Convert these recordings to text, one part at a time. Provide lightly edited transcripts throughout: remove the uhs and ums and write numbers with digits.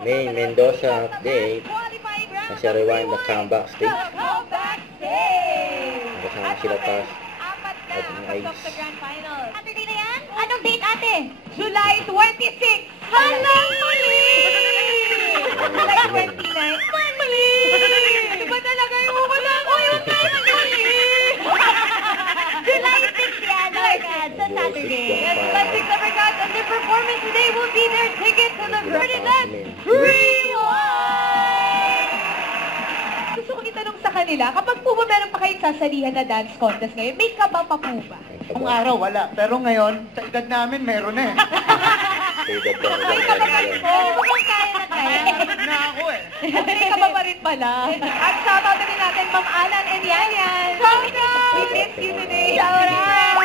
Main Mendoza update. Kasi rewind the comeback stage. Kasama sila pas at ng ice. Saturday na yan? Anong date ate? July 26! Halang mali! July 29? Mali! Iba talaga yung wala ko yung mali! July 6 yan, Barkad, sa Saturday. Yes, July 6 na Barkad, and their performance today will be their ticket to the Ferdinand Rewind! Gusto ko itanong sa kanila, kapag po ba meron pa kayong sasalihan na dance contest ngayon, may kaba pa po ba? Ang araw, wala. Pero ngayon, sa edad namin, meron eh. Sa edad ba nila May kaba pa rin po. Ano ba bang kaya na kaya? Na ako eh. May kaba pa rin pala. At shoutout din natin, Ma'am Alan and Yan Yan. Shoutout! We miss you today. Shoutout!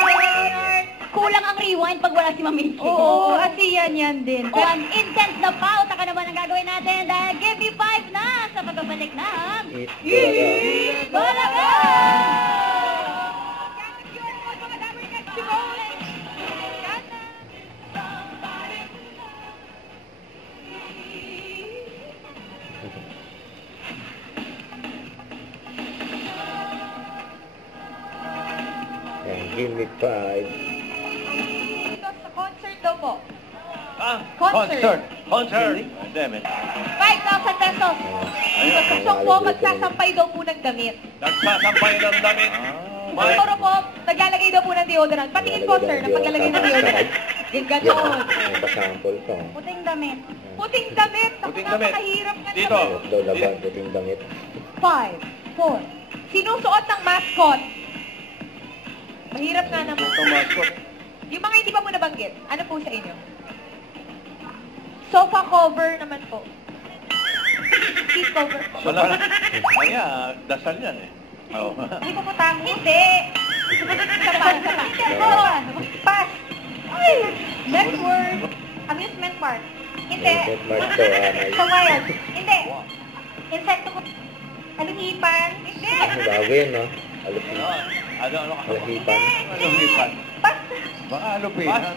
Kulang ang rewind pag wala si Mami. Oo, at si Yan Yan din. One intense na pauta ka naman ang gagawin natin dahil give me 5 na sa pagbabalik na. Eat Balaga! And give me 5. Ito sa concert daw po. Ah, Concert. Concert. Damn it. 5,000 pesos. Ito sa song po, magsasampay daw po ng damit. Nagsasampay ng damit. Sa toro po, naglalagay daw po ng deodorant. Patingin po, sir, na paglalagay ng deodorant. Yung ganon. May pasample pa. Puting damit. Puting damit. Puting damit. Napakahirap nga Dito. naman. Daw laban, puting damit. 5, 4. Sinusuot ng mascot. Mahirap nga naman. Itong mascot. Yung mga hindi pa mo nabanggit, ano po sa inyo? Sofa cover naman po. Seat cover po. Wala. Kaya, dasal yan eh. Oo. Hindi po po tango. Hindi. Isa pa, isa pa. Hindi. Pass. Ay! Network. Amusement park. Hindi. May mark daw, may. Sawayan. Hindi. Insekto ko. Aluhipan. Hindi. Bago yun, no? Alupin. Ano Alahipan. Aluhipan. Pass. Baka alupihan.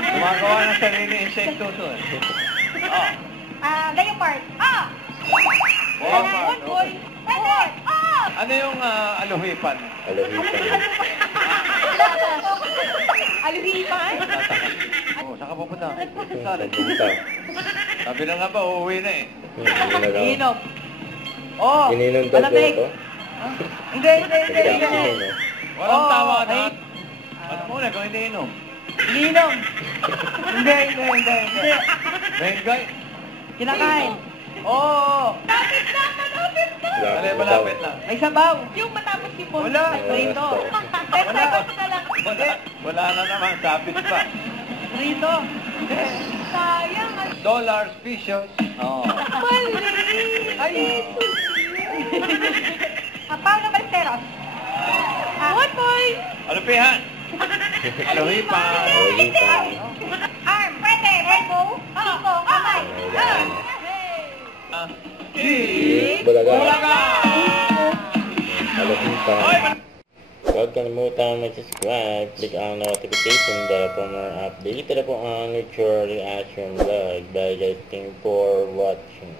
Gumagawa ng sarili insekto to eh. Ganyan part. Wow, Good boy. okay. Pwede. Ano yung aluhipan? Alahipan. Aluhipan. Oh, saan ka pupunta? Nagpunta. Sabi na nga ba, uuwi na eh. Ano daw? Inom. Oh. Ininom daw po malamig. ito. Hindi. Nagkakasin, no? Walang Oh, tawa okay. na. Ano muna kung hindi inom? Ininom. Hindi. Bengay. Kinakain. Oo. Malapit na. Dali, malapit na. May sabaw. Yung matapos si Paul. Wala. Rito. 10 seconds na lang. Wala na naman, sabit pa. Rito. Sayang. Dollars, pesos. Oo. Mali. Ay. Paano Balesteros? 1 point. Alupihan. Aluhipan. Alahipan. Arm. Pwede. Elbow. Siko. Kamay. Bulaga. Bulaga! Alahipan. Huwag kalimutan mag-subscribe, click ang notification bell for more update. Ito na po ang Nature Reaction Vlog. Bye guys, thank you for watching.